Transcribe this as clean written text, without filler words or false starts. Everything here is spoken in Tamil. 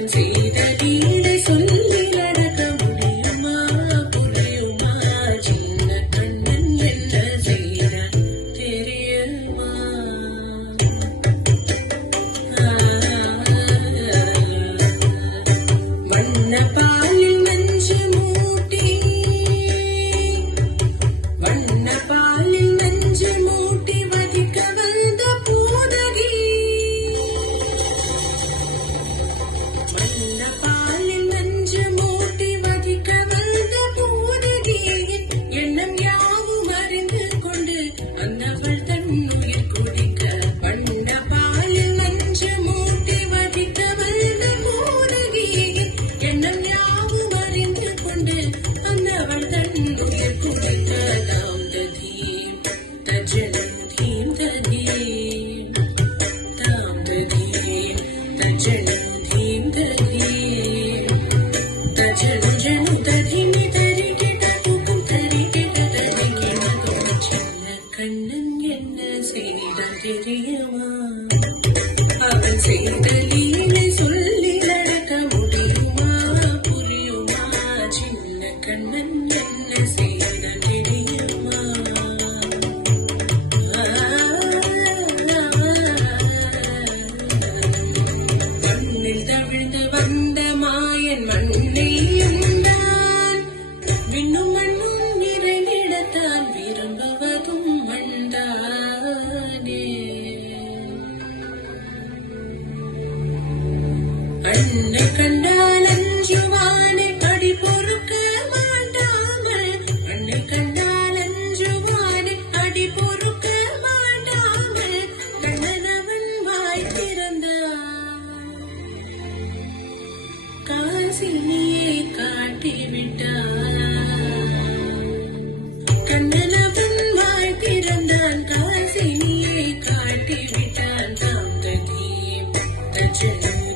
அவன் செய்த லீலை சொல்லி நடக்க முடியுமா புரியுமா சின்ன கண்ணன் என்ன செய்தான் தெரியுமா வண்ண பாலில் நஞ்சு மூட்டி வண்ண பாலில் நஞ்சு மூட்டி வதிக்க வந்த பூதகி வண்ண பாலில் நஞ்சு மூட்டி வதிக்க வந்த பூதகி எண்ணம் யாவும் அறிந்து கொண்டு அந்தவள் தன் உயிர் குடிக்க வண்ண பாலில் நஞ்சு மூட்டி வதிக்க வந்த பூதகி எண்ணம் யாவும் அறிந்து கொண்டு அந்தவள் தன் உயிர் குடிக்க தாம் ததீம் தஜனம் தீம் ததீம் தாம் ததீம் தஜனம் தீம் ததீம் தஜனம் ஜனம் ததீமி தரி கிட்ட தூக்கம் தரி கிட்ட தரி கிட்ட சின்ன கண்ணன் என்ன செய்தான் தெரியுமா அவன் செய்த லீலை சொல்லி நடக்க முடியுமா புரியுமா சின்ன கண்ணன் என்ன செய்தான் தெரியுமா மண்ணில் தவிழ்ந்து வந்த மாயன் மண்ணை உண்டான் விண்ணும் மண்ணும் நிறைவிடத்தான் விரும்புவதும் மண்தானே அன்னை கண்டால் அஞ்சுவானே அடி பொறுக்க மாட்டாமல் அன்னை கண்டால் அஞ்சுவானே அடி பொறுக்க மாட்டாமல் கண்ணனவன் வாய் திறந்தான் காசினியை காட்டிவிட்டான் கண்ணனவன் வாய் திறந்தான் காசினியை காட்டிவிட்டான் தாம் ததீம் தஜனம்